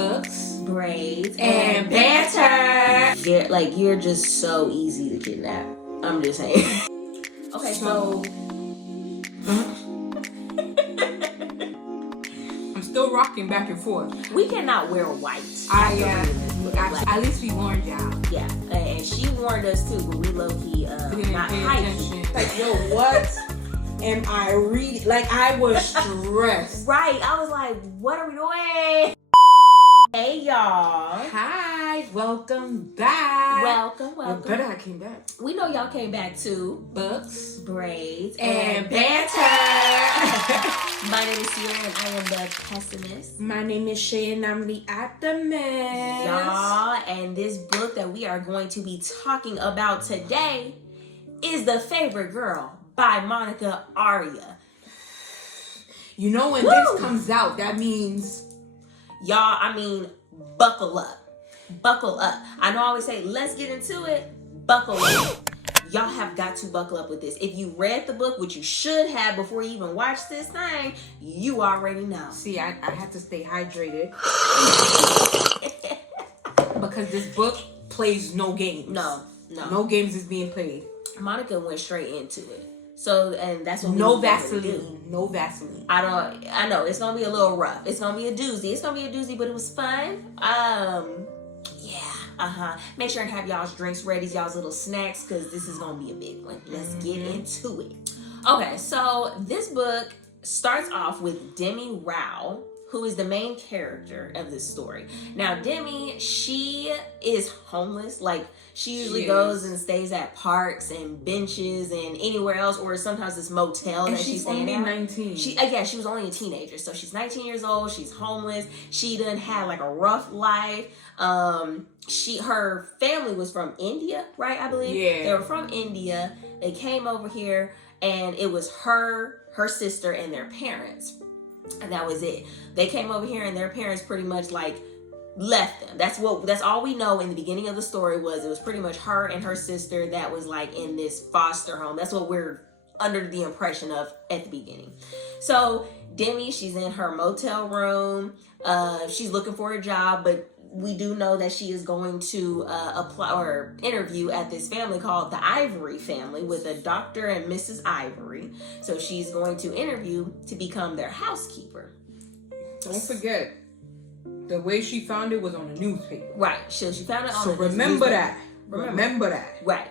books, braids, and banter. You're just so easy to kidnap. I'm just saying. Okay, so I'm still rocking back and forth. We cannot wear white. At least we warned y'all. Yeah, and she warned us too, but we low-key not hyped. Like, yo, what am I reading? Like, I was stressed. Right, I was like, what are we doing? Hey, y'all. Hi, welcome back. Welcome. You better I came back. We know y'all came back to Books, braids, and banter. My name is Sierra, and I am the pessimist. My name is Shay, and I'm the optimist. Y'all, and this book that we are going to be talking about today is The Favorite Girl by Monica Arya. You know, when this comes out, that means... Y'all, I mean, buckle up. Buckle up. I know I always say, let's get into it. Buckle up. Y'all have got to buckle up with this. If you read the book, which you should have before you even watched this thing, you already know. See, I had to stay hydrated. Because this book plays no games. No. No games is being played. Monica went straight into it. So, and that's what no Vaseline. No Vaseline. I know it's gonna be a little rough. It's gonna be a doozy. But it was fun. Make sure and have y'all's drinks ready, y'all's little snacks, because this is gonna be a big one. Let's get into it. Okay, so this book starts off with Demi Rao, who is the main character of this story. Now, Demi, she is homeless. Like, she usually goes and stays at parks and benches and anywhere else, or sometimes this motel that she's staying at. 19. She was only a teenager, so she's 19 years old. She's homeless. She done had like a rough life. Her family was from India, right? I believe. Yeah. They were from India. They came over here, and it was her sister, and their parents. And that was it. They came over here and their parents pretty much like left them. That's all we know in the beginning of the story. It was pretty much her and her sister that was like in this foster home. That's what we're under the impression of at the beginning. So Demi, she's in her motel room. She's looking for a job, but we do know that she is going to apply or interview at this family called the Ivory family with a Dr. and Mrs. Ivory. So she's going to interview to become their housekeeper. Don't forget, the way she found it was on the newspaper. Right. So she found it on the newspaper. Remember that. Right.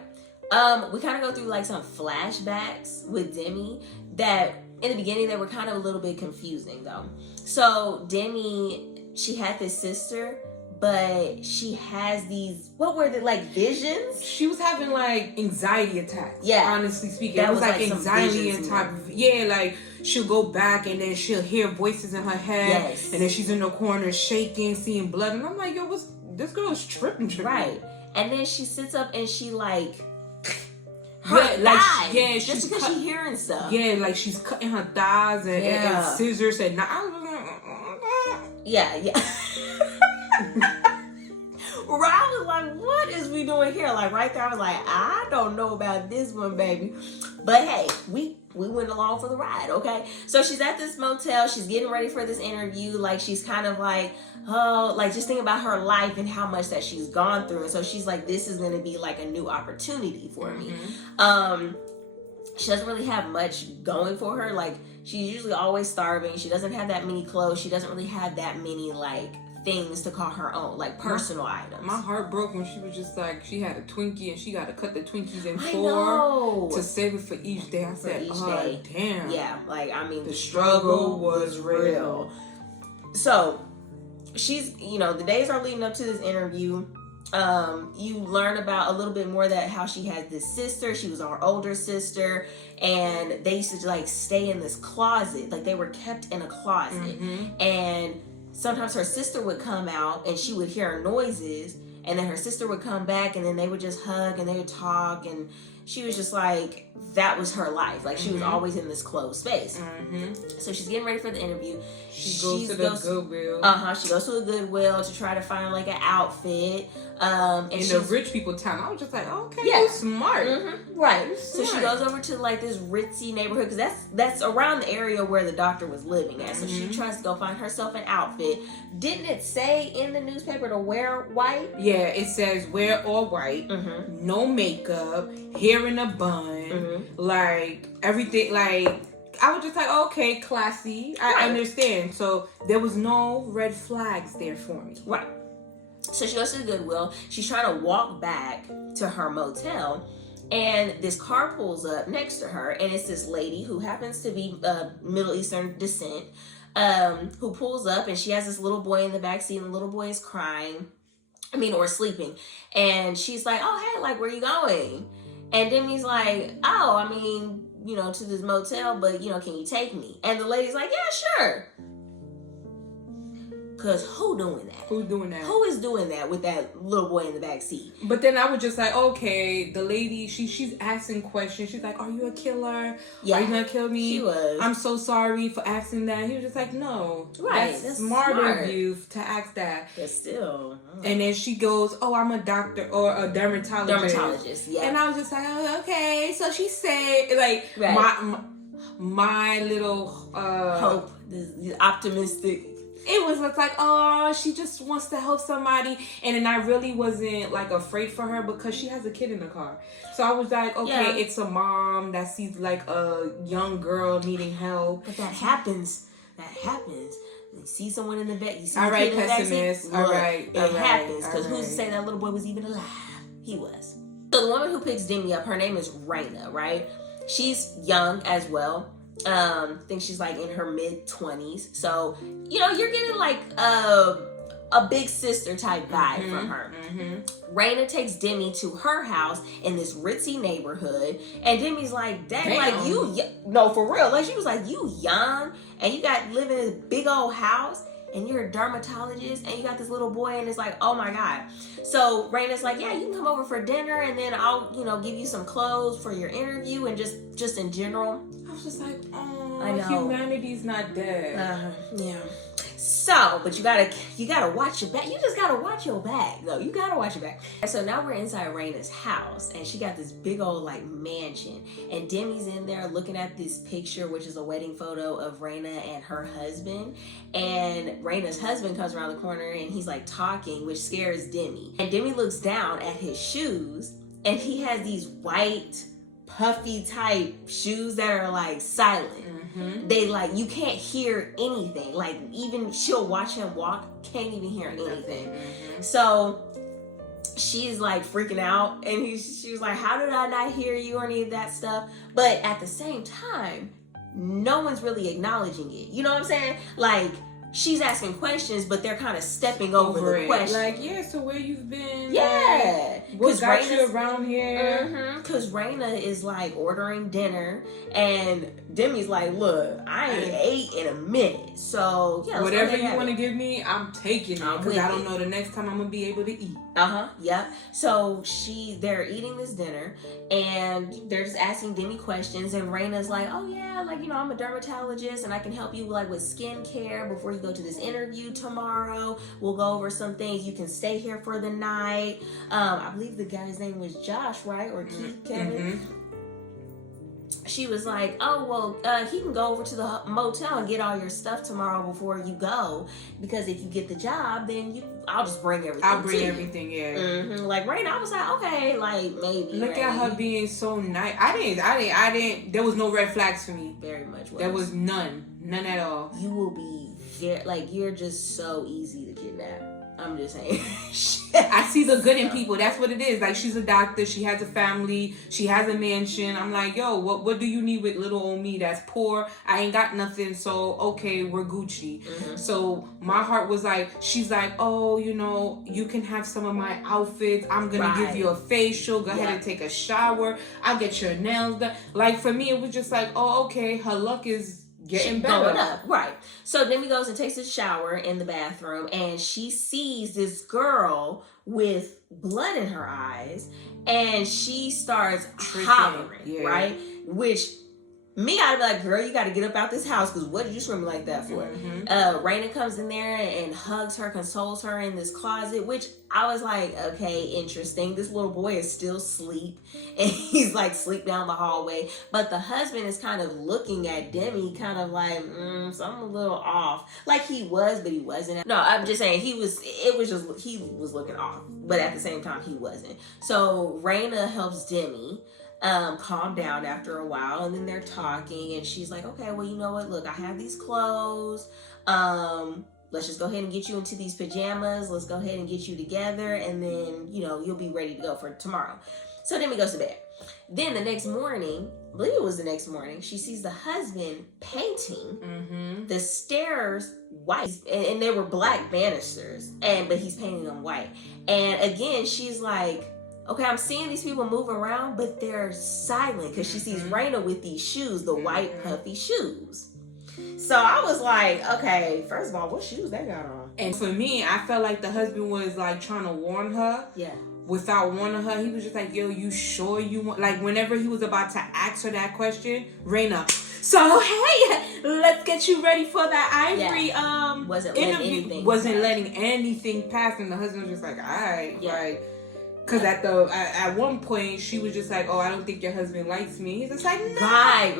We kind of go through like some flashbacks with Demi that in the beginning they were kind of a little bit confusing though. So Demi, she had this sister, but she has these, what were they, like visions? She was having like anxiety attacks. Yeah. Honestly speaking. It was like anxiety and type of, like she'll go back and then she'll hear voices in her head. Yes. And then she's in the corner shaking, seeing blood. And I'm like, yo, this girl is tripping. Right. And then she sits up and she like, just because she's hearing stuff. Yeah, like she's cutting her thighs and scissors and Right, I was like, what is we doing here? Like right there, I was like, I don't know about this one, baby. But hey, we went along for the ride, okay? So she's at this motel, she's getting ready for this interview, like she's kind of like, just thinking about her life and how much that she's gone through. And so she's like, this is gonna be like a new opportunity for me. She doesn't really have much going for her. Like, she's usually always starving. She doesn't have that many clothes. She doesn't really have that many like things to call her own, like personal items. My heart broke when she was just like, she had a Twinkie and she got to cut the Twinkies in four to save it for each day. I said, damn. Yeah, like, I mean, the struggle was real. So she's, the days are leading up to this interview. You learn about a little bit more that how she had this sister. She was our older sister, and they used to like stay in this closet. Like they were kept in a closet, and sometimes her sister would come out and she would hear noises, and then her sister would come back, and then they would just hug and they would talk, and she was just like, that was her life. Like, she was always in this closed space. So she's getting ready for the interview. She goes to the Goodwill. She goes to the Goodwill to try to find like an outfit. And in the rich people town. I was just like, okay, you smart. Right. You're So smart. she goes over to like this ritzy neighborhood, because that's around the area where the doctor was living at. So she tries to go find herself an outfit. Didn't it say in the newspaper to wear white? Yeah, it says wear all white, no makeup, hair in a bun, like everything. Like, I was just like, okay, classy. I understand. So there was no red flags there for me. Right. So she goes to the Goodwill. She's trying to walk back to her motel, and this car pulls up next to her, and it's this lady who happens to be Middle Eastern descent, who pulls up, and she has this little boy in the backseat, and the little boy is crying. Or sleeping. And she's like, oh, hey, like, where you going? And Demi's like, oh, to this motel, but, can you take me? And the lady's like, yeah, sure. Because who doing that? Who's doing that? Who is doing that with that little boy in the back seat? But then I was just like, okay, the lady, she's asking questions. She's like, are you a killer? Yeah. Are you going to kill me? She was. I'm so sorry for asking that. He was just like, no. Right. That's smart of you to ask that. But still. And then she goes, oh, I'm a doctor or a dermatologist. Yeah. And I was just like, oh, okay. So she said, like, my little hope, this optimistic. It was like, oh, she just wants to help somebody. And then I really wasn't like afraid for her because she has a kid in the car. So I was like, okay, it's a mom that sees like a young girl needing help. But that happens. You see someone in the bed. You see all right, kid pessimist. In the All right. It happens. Because who's to say that little boy was even alive? He was. So the woman who picks Demi up, her name is Raina, right? She's young as well. I think she's like in her mid-20s. So, you're getting like a big sister type vibe from her. Raina takes Demi to her house in this ritzy neighborhood, and Demi's like, dang, like no, for real. Like, she was like, you young, and you live in this big old house, and you're a dermatologist, and you got this little boy, and it's like, oh my God. So Raina's like, yeah, you can come over for dinner, and then I'll, give you some clothes for your interview, and just in general. I was just like, oh, I know. Humanity's not dead. Yeah. So, but you gotta watch your back. You just gotta watch your back, though. You gotta watch your back. And so now we're inside Raina's house, and she got this big old like mansion, and Demi's in there looking at this picture, which is a wedding photo of Raina and her husband. And Raina's husband comes around the corner, and he's like talking, which scares Demi. And Demi looks down at his shoes, and he has these white, puffy type shoes that are like silent. They like, you can't hear anything. Like, even she'll watch him walk, can't even hear anything. So she's like freaking out, and she was like, how did I not hear you or any of that stuff? But at the same time, no one's really acknowledging it. You know what I'm saying? Like, she's asking questions, but they're kind of stepping over the question. Like, yeah, so where you've been? Yeah. Like, what got you around here? Because Raina is like ordering dinner, and Demi's like, look, I ain't ate in a minute. So, yeah. Whatever you want to give me, I'm taking it. Because I don't know the next time I'm going to be able to eat. Yep. So they're eating this dinner, and they're just asking Demi questions, and Raina's like, oh yeah, like, I'm a dermatologist, and I can help you like with skincare before you go to this interview tomorrow. We'll go over some things. You can stay here for the night. I believe the guy's name was Josh, right? Or Keith, Kevin. She was like, oh, well, he can go over to the motel and get all your stuff tomorrow before you go, because if you get the job, then I'll just bring everything. I'll bring everything, Like, Raina, I was like, okay, like, maybe. Look at her being so nice. I didn't, there was no red flags for me. Very much was. There was none at all. You will be you're just so easy to kidnap. I'm just saying. I see the good in people. That's what it is. Like, she's a doctor. She has a family. She has a mansion. I'm like, yo, what do you need with little old me that's poor? I ain't got nothing. So, okay, we're Gucci. So my heart was like, she's like, oh, you can have some of my outfits. I'm going to give you a facial. Go ahead and take a shower. I'll get your nails done. Like, for me, it was just like, oh, okay, her luck is getting better. Going up, right. So Demi goes and takes a shower in the bathroom, and she sees this girl with blood in her eyes, and she starts hollering, right? Which, me, I'd be like, girl, you got to get up out this house, because what did you scream like that for? Raina comes in there and hugs her, consoles her in this closet, which I was like, okay, interesting. This little boy is still asleep, and he's like sleep down the hallway. But the husband is kind of looking at Demi, kind of like, something a little off. Like he was, but he wasn't. No, I'm just saying he was looking off, but at the same time, he wasn't. So Raina helps Demi calm down after a while, and then they're talking, and she's like, okay, well, you know what, look, I have these clothes, let's just go ahead and get you into these pajamas, let's go ahead and get you together, and then, you know, you'll be ready to go for tomorrow. So Demi goes to bed. Then the next morning, I believe it was the next morning, she sees the husband painting the stairs white, and they were black banisters, but he's painting them white. And again, she's like, okay, I'm seeing these people move around, but they're silent, because she sees Raina with these shoes, the white puffy shoes. So I was like, okay, first of all, what shoes they got on? And for me, I felt like the husband was like trying to warn her. Yeah. Without warning her, he was just like, yo, you sure you want, like whenever he was about to ask her that question, Raina, so hey, let's get you ready for that Ivory wasn't interview. Wasn't letting anything pass, and the husband was just like, all right, like. Because at one point, she was just like, oh, I don't think your husband likes me. He's just like, no. Right.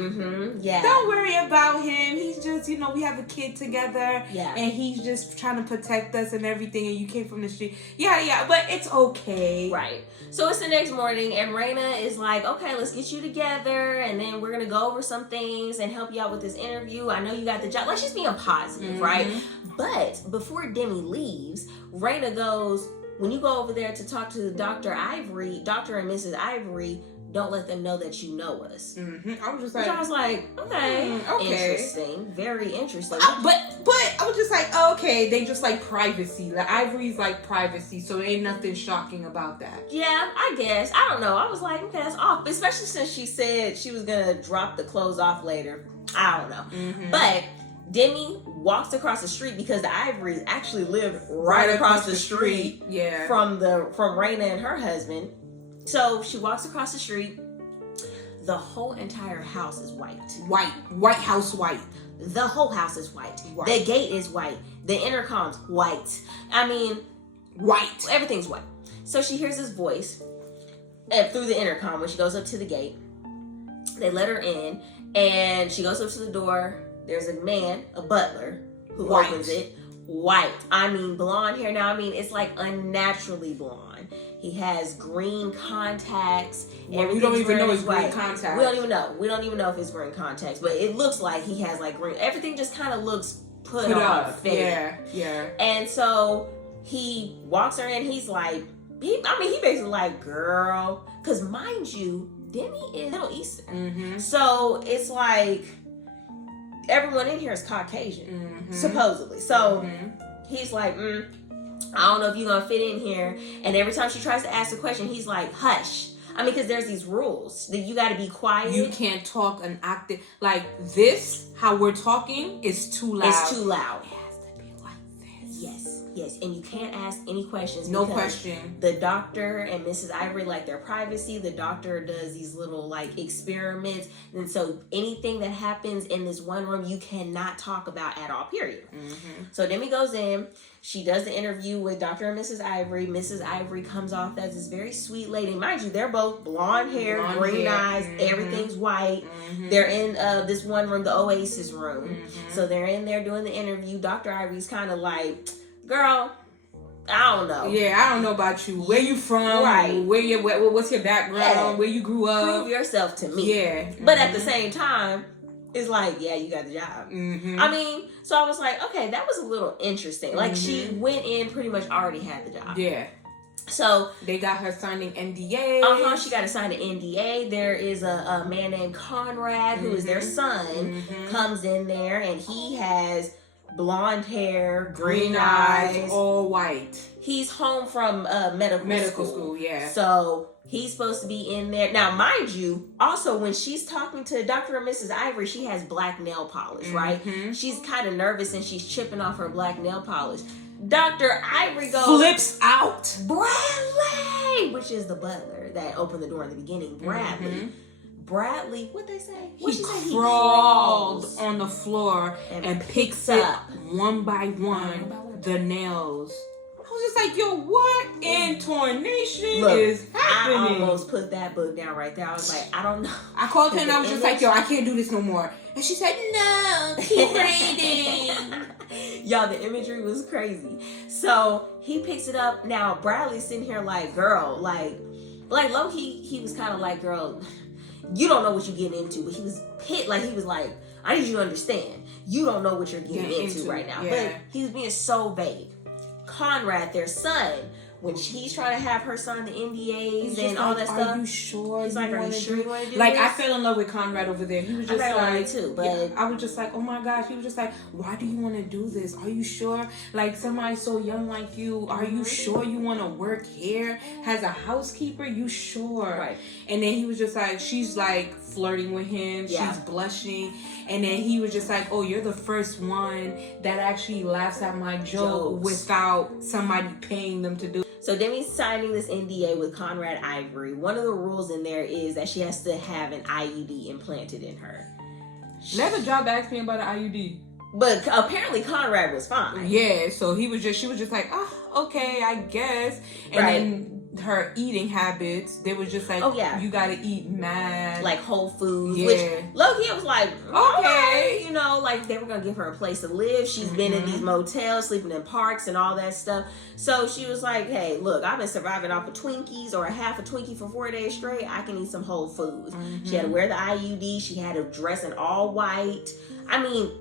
Yeah. Don't worry about him. He's just, you know, we have a kid together. Yeah. And he's just trying to protect us and everything. And you came from the street. Yeah. But it's okay. Right. So it's the next morning, and Raina is like, okay, let's get you together. And then we're going to go over some things and help you out with this interview. I know you got the job. Like, she's being positive, right? But before Demi leaves, Raina goes, when you go over there to talk to Dr. Ivory, Dr. and Mrs. Ivory, don't let them know that you know us. I was just like, okay, interesting, very interesting. But I was just like, okay, they just like privacy. Like Ivory's like privacy, so ain't nothing shocking about that. Yeah, I guess. I don't know. I was like, okay, that's off. Especially since she said she was gonna drop the clothes off later. I don't know, but Demi walks across the street, because the Ivorys actually lived right across the street from Raina and her husband. So she walks across the street. The whole entire house is white. White house white. The whole house is white. The gate is white. The intercom's white. I mean, white. Everything's white. So she hears his voice through the intercom when she goes up to the gate. They let her in, and she goes up to the door. There's a man, a butler, who opens it. White. I mean, blonde hair. Now, I mean, it's like unnaturally blonde. He has green contacts. Well, we don't even know his green contacts. We don't even know. We don't even know if it's green contacts. But it looks like he has like green. Everything just kind of looks put on. Fake. Yeah. And so he walks her in. He's like, he basically like, girl. Because mind you, Demi is Middle Eastern. So it's like, everyone in here is Caucasian, supposedly. So he's like, I don't know if you're going to fit in here. And every time she tries to ask a question, he's like, hush. I mean, because there's these rules that you got to be quiet. You can't talk an octave. Like this, how we're talking, is too loud. It's too loud. It has to be like this. Yes. And you can't ask any questions. No question. The doctor and Mrs. Ivory like their privacy. The doctor does these little like experiments. And so anything that happens in this one room, you cannot talk about at all, period. So Demi goes in. She does the interview with Dr. and Mrs. Ivory. Mrs. Ivory comes off as this very sweet lady. Mind you, they're both blonde hair, green eyes, everything's white. They're in this one room, the Oasis room. So they're in there doing the interview. Dr. Ivory's kind of like, girl, I don't know. Yeah, I don't know about you. Where you from? Right. What's your background? Where you grew up? Prove yourself to me. Yeah. But at the same time, it's like, yeah, you got the job. I mean, so I was like, okay, that was a little interesting. Like, she went in pretty much already had the job. Yeah. So they got her signing NDA. She got to sign an NDA. There is a man named Conrad, who is their son, comes in there, and he has blonde hair, green eyes, all white. He's home from medical school. Yeah. So he's supposed to be in there. Now, mind you, also when she's talking to Dr. and Mrs. Ivory, she has black nail polish, right? She's kind of nervous and she's chipping off her black nail polish. Dr. Ivory goes, flips out. Bradley, which is the butler that opened the door in the beginning. Bradley, what they say? What He she say? crawled on the floor and picks up one by one the nails. I was just like, yo, what in tornation is happening? I almost put that book down right there. I was like, I don't know. I called her and I was just like, yo, I can't do this no more. And she said, no, keep reading. Y'all, the imagery was crazy. So he picks it up. Now Bradley's sitting here like, girl, like low-key, he was kind of like, girl, you don't know what you're getting into. But he was he was like, I need you to understand. You don't know what you're getting into right now. Yeah. But he was being so vague. Conrad, their son, when he's trying to have her sign the NDAs and all that stuff. Are you sure? He's like, are you sure you want to do like, this? I fell in love with Conrad over there. He was just like, too, but I was just like, oh my gosh. He was just like, why do you want to do this? Are you sure? Like, somebody so young like you, are you sure you want to work here? Has a housekeeper? You sure? Right. And then he was just like, she's like flirting with him. Yeah. She's blushing. And then he was just like, oh, you're the first one that actually laughs at my joke without somebody paying them to do it. So Demi's signing this NDA with Conrad Ivory. One of the rules in there is that she has to have an IUD implanted in her. Never job asked me about an IUD. But apparently Conrad was fine. Yeah, so she was just like, oh, okay, I guess. And then her eating habits, they was just like, you gotta eat mad. Like Whole Foods. Yeah. Which Loki was like, okay. You know, like they were gonna give her a place to live. She's been in these motels, sleeping in parks and all that stuff. So she was like, hey, look, I've been surviving off of Twinkies or a half a Twinkie for 4 days straight. I can eat some Whole Foods. She had to wear the IUD. She had to dress in all white. I mean,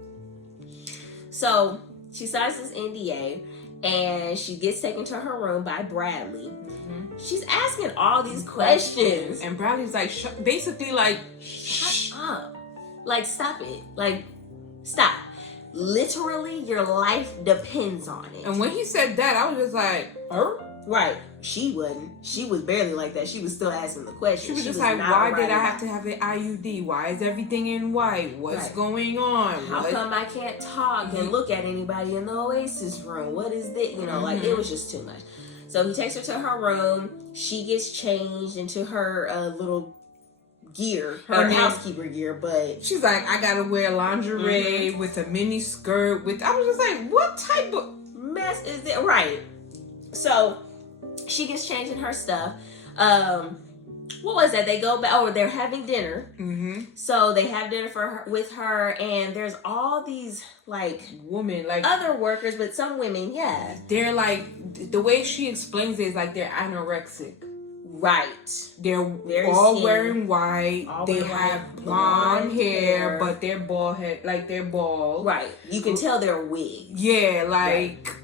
so she signs this NDA and she gets taken to her room by Bradley. She's asking all these questions. And Bradley's like, basically like, shut up. Like, stop it. Like, stop. Literally, your life depends on it. And when he said that, I was just like, Right. She wasn't. She was barely like that. She was still asking the questions. She was just like, why did I have to have an IUD? Why is everything in white? What's going on? How come I can't talk and look at anybody in the Oasis room? What is this? You know, like, it was just too much. So he takes her to her room. She gets changed into her little gear, her housekeeper gear, but she's like, I gotta wear lingerie with a mini skirt. I was just like, what type of mess is that? Right. So she gets changed in her stuff. What was that? They go back. Oh, they're having dinner. So they have dinner with her, and there's all these like women, like other workers, but some women, they're like, the way she explains it is like they're anorexic. Right. They're all wearing white. They have blonde hair, but they're bald head, like they're bald. Right. You can tell they're wigs. Yeah, like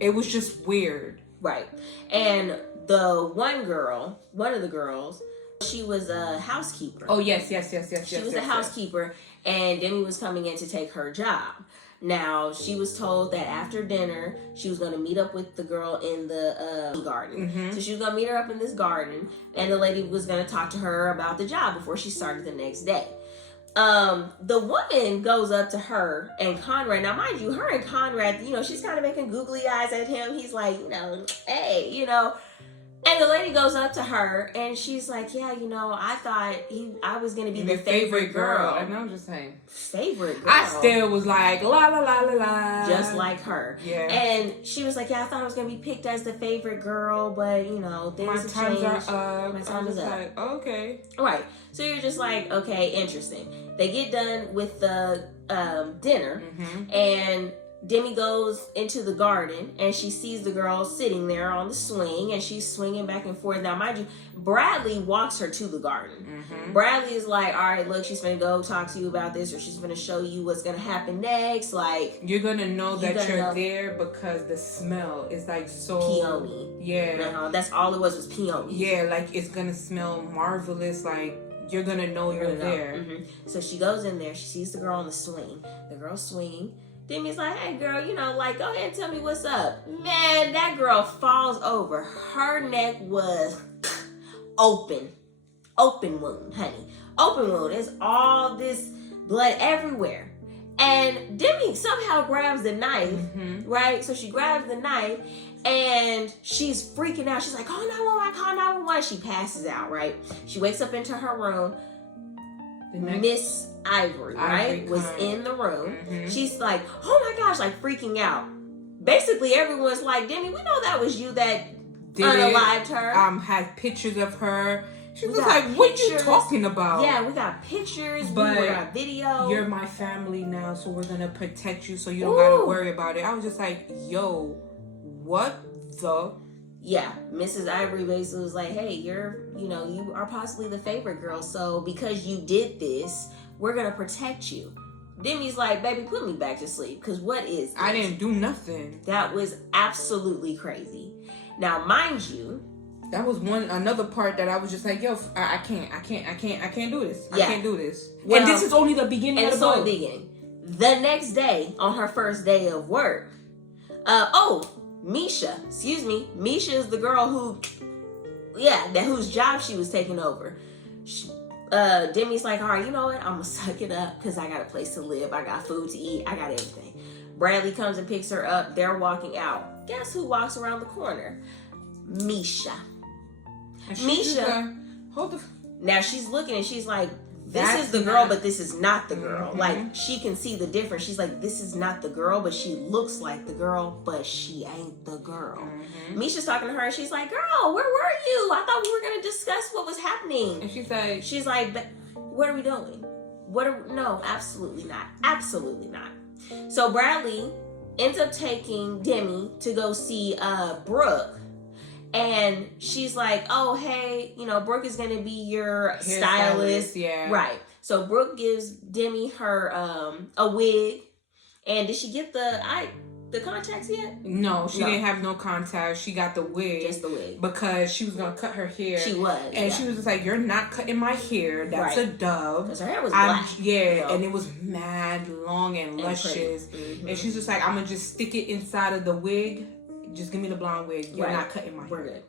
it was just weird. Right. And the one of the girls, she was a housekeeper. Oh, yes. She was a housekeeper, and Demi was coming in to take her job. Now, she was told that after dinner, she was going to meet up with the girl in the garden. So she was going to meet her up in this garden, and the lady was going to talk to her about the job before she started the next day. The woman goes up to her and Conrad. Now, mind you, her and Conrad, you know, she's kind of making googly eyes at him. He's like, you know, hey, you know. And the lady goes up to her and she's like, yeah, you know, I thought I was going to be the favorite girl. And I'm just saying, favorite girl. I still was like, la, la, la, la, la. Just like her. Yeah. And she was like, yeah, I thought I was going to be picked as the favorite girl, but, you know, things have changed. My times are up. My time is up. Like, okay. Right. So you're just like, okay, interesting. They get done with the dinner, and Demi goes into the garden, and she sees the girl sitting there on the swing, and she's swinging back and forth. Now, mind you, Bradley walks her to the garden. Bradley is like, all right, look, she's going to go talk to you about this, or she's going to show you what's going to happen next. Like, you're going to know that you're there because the smell is like so... peony. Yeah. That's all it was peony. Yeah, like it's going to smell marvelous, like... You're gonna know you're there. So she goes in there. She sees the girl on the swing. The girl's swinging. Demi's like, hey girl, you know, like, go ahead and tell me what's up. Man, that girl falls over. Her neck was open wound, honey. Open wound. There's all this blood everywhere. And Demi somehow grabs the knife, right? So she grabs the knife and she's freaking out. She's like, call 911, call 911. She passes out, right? She wakes up into her room. Miss Ivory, right, was in the room. She's like, oh my gosh, like freaking out. Basically, everyone's like, Demi, we know that was you that unalived her. Had pictures of her. She was like, what you talking about? Yeah, we got pictures, but we got video. You're my family now, so we're gonna protect you so you don't gotta worry about it. I was just like, yo, what the? Yeah, Mrs. Ivory basically was like, hey, you are possibly the favorite girl, so because you did this, we're gonna protect you. Demi's like, baby, put me back to sleep, because what is this? I didn't do nothing. That was absolutely crazy. Now, mind you, that was another part that I was just like, yo, I can't do this. Yeah. I can't do this. Well, and this is only the beginning of the book. The next day, on her first day of work, Misha is the girl whose job she was taking over. Demi's like, all right, you know what? I'm gonna suck it up because I got a place to live. I got food to eat. I got everything. Bradley comes and picks her up. They're walking out. Guess who walks around the corner? Misha. Now she's looking and she's like, this is the girl, but this is not the girl. Like, she can see the difference. She's like, this is not the girl, but she looks like the girl, but she ain't the girl. Misha's talking to her and she's like, girl, where were you? I thought we were going to discuss what was happening. And she's like, but what are we doing? No, absolutely not. Absolutely not. So Bradley ends up taking Demi to go see Brooke. And she's like, oh, hey, Brooke is going to be your stylist. Yeah. Right. So Brooke gives Demi her a wig. And did she get the contacts yet? No, she didn't have no contacts. She got the wig. Just the wig. Because she was going to cut her hair. She was. And she was just like, you're not cutting my hair. That's a dove. Because her hair was black. And it was mad long and luscious. And she's just like, I'm going to just stick it inside of the wig. Just give me the blonde wig. You're not cutting my hair. We're good.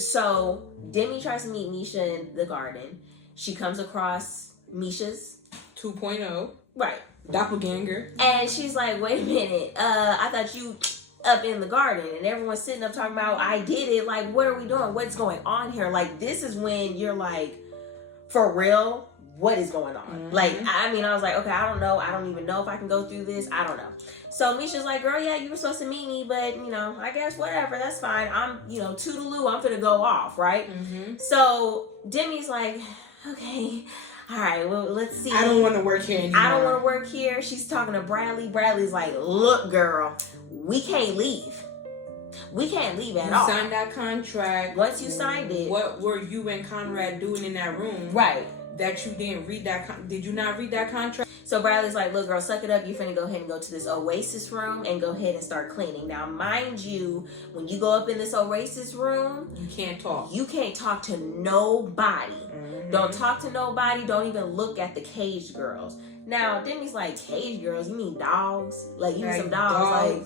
So Demi tries to meet Misha in the garden. She comes across Misha's 2.0. Right. Doppelganger. And she's like, wait a minute. I thought you up in the garden. And everyone's sitting up talking about, I did it. Like, what are we doing? What's going on here? Like, this is when you're like, for real? What is going on? Like, I was like, okay, I don't know. I don't even know if I can go through this. I don't know. So Misha's like, girl, yeah, you were supposed to meet me, but, I guess whatever. That's fine. I'm, toodaloo. I'm finna go off, right? So Demi's like, okay, all right, well, let's see. I don't want to work here anymore. I don't want to work here. She's talking to Bradley. Bradley's like, look, girl, we can't leave. We can't leave at all. You signed that contract. Once you signed it. What were you and Conrad doing in that room? Right. That you didn't read that. Did you not read that contract? So Bradley's like, look, girl, suck it up. You're finna go ahead and go to this Oasis room and go ahead and start cleaning. Now, mind you, when you go up in this Oasis room, you can't talk. You can't talk to nobody. Don't talk to nobody. Don't even look at the caged girls. Now, Demi's like, caged girls? You mean dogs? Like, you need some dogs? Like,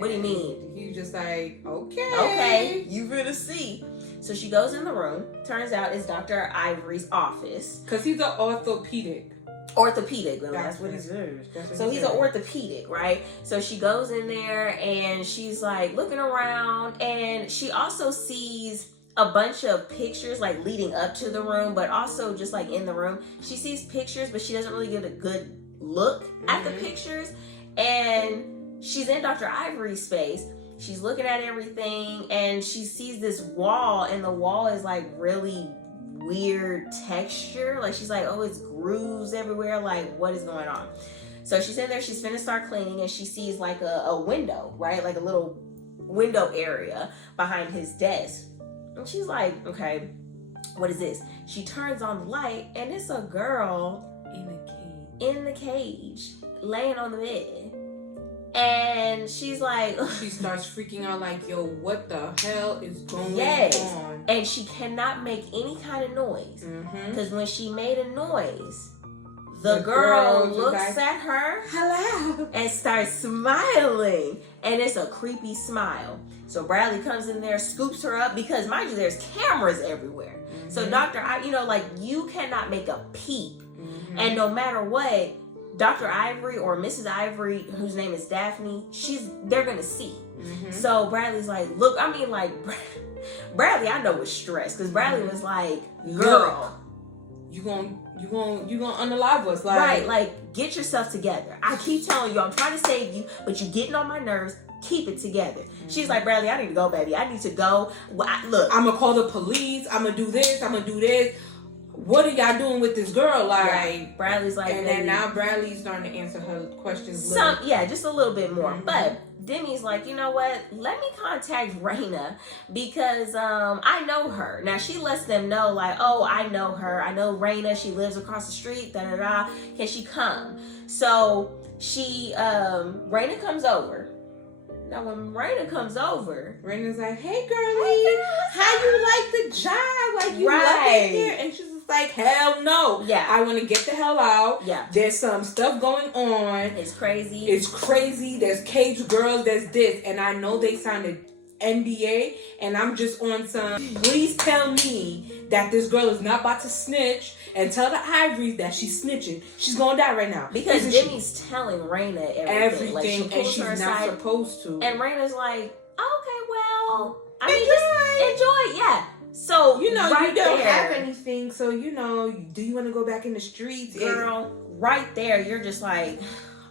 what do you mean? He's just like, okay. Okay, you finna see. So she goes in the room. Turns out it's Dr. Ivory's office. Because he's an orthopedic. That's what he says. So he's an orthopedic, right? So she goes in there and she's like looking around, and she also sees a bunch of pictures like leading up to the room, but also just like in the room. She sees pictures, but she doesn't really get a good look at the pictures. And she's in Dr. Ivory's space. She's looking at everything and she sees this wall, and the wall is like really weird texture. Like, she's like, oh, it's grooves everywhere. Like, what is going on? So she's in there, she's finna start cleaning, and she sees like a window, right? Like a little window area behind his desk. And she's like, okay, what is this? She turns on the light, and it's a girl in the cage, laying on the bed. And she's like, she starts freaking out like, yo, what the hell is going on? And she cannot make any kind of noise. Because when she made a noise, The girl was looks like, at her hello, and starts smiling. And it's a creepy smile. So Bradley comes in there, scoops her up, because mind you, there's cameras everywhere. Mm-hmm. So you cannot make a peep. Mm-hmm. And no matter what, Dr. Ivory or Mrs. Ivory, whose name is Daphne, they're gonna see. Mm-hmm. So Bradley's like, look, Bradley, I know was stressed, because Bradley was like, girl, you gonna unalive us, like, right? Like, get yourself together. I keep telling you, I'm trying to save you, but you're getting on my nerves. Keep it together. Mm-hmm. She's like, Bradley, I need to go, baby. I need to go. Look, I'm gonna call the police. I'm gonna do this. I'm gonna do this. What are y'all doing with this girl? Like, yeah. Bradley's like, and then now Bradley's starting to answer her questions. Just a little bit more. Mm-hmm. But Demi's like, you know what? Let me contact Raina, because I know her. Now she lets them know, like, oh, I know her. I know Raina. She lives across the street. Da da da. Can she come? So Raina comes over. Now, when Raina comes over, Raina's like, hey, girlie, how you like the job? Like, you love it here? And she's just like, hell no. Yeah. I want to get the hell out. Yeah. There's some stuff going on. It's crazy. There's cage girls. There's this. And I know they signed an NDA. And I'm just on some, please tell me that this girl is not about to snitch and tell the Ivories that she's snitching. She's gonna die right now. Because Demi's telling Raina everything. Like, and she's not supposed to. And Raina's like, okay, well, enjoy. Yeah. So, you don't have anything. So, do you want to go back in the streets? Girl, right there, you're just like,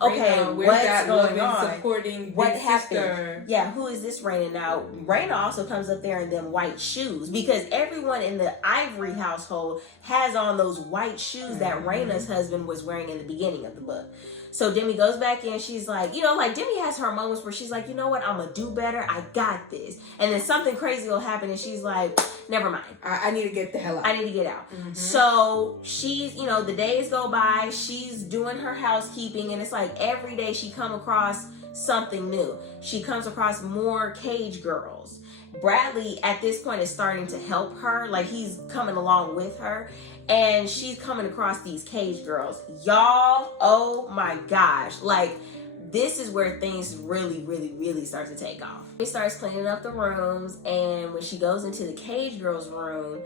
okay, what's going on? Supporting what happened? Sister? Yeah, who is this Raina? Now, Raina also comes up there in them white shoes, because everyone in the Ivory household has on those white shoes that Raina's husband was wearing in the beginning of the book. So Demi goes back in. She's like, Demi has her moments where she's like, you know what? I'm going to do better. I got this. And then something crazy will happen. And she's like, never mind. I need to get the hell out. I need to get out. Mm-hmm. So she's, the days go by. She's doing her housekeeping. And it's like every day she come across something new. She comes across more cage girls. Bradley at this point is starting to help her. Like, he's coming along with her. And she's coming across these cage girls. Y'all, oh my gosh. Like, this is where things really, really, really start to take off. She starts cleaning up the rooms, and when she goes into the cage girls' room,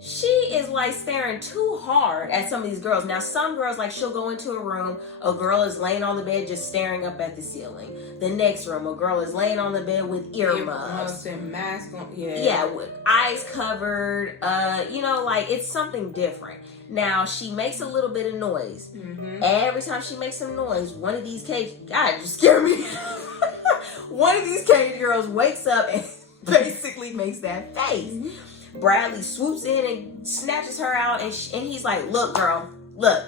she is like staring too hard at some of these girls. Now, some girls, like, she'll go into a room, a girl is laying on the bed just staring up at the ceiling. The next room, a girl is laying on the bed with earmuffs and mask on. Yeah, with eyes covered. It's something different. Now, she makes a little bit of noise. Mm-hmm. Every time she makes some noise, one of these cage... God, you scare me. One of these cage girls wakes up and basically makes that face. Mm-hmm. Bradley swoops in and snatches her out, and he's like, look, girl, look,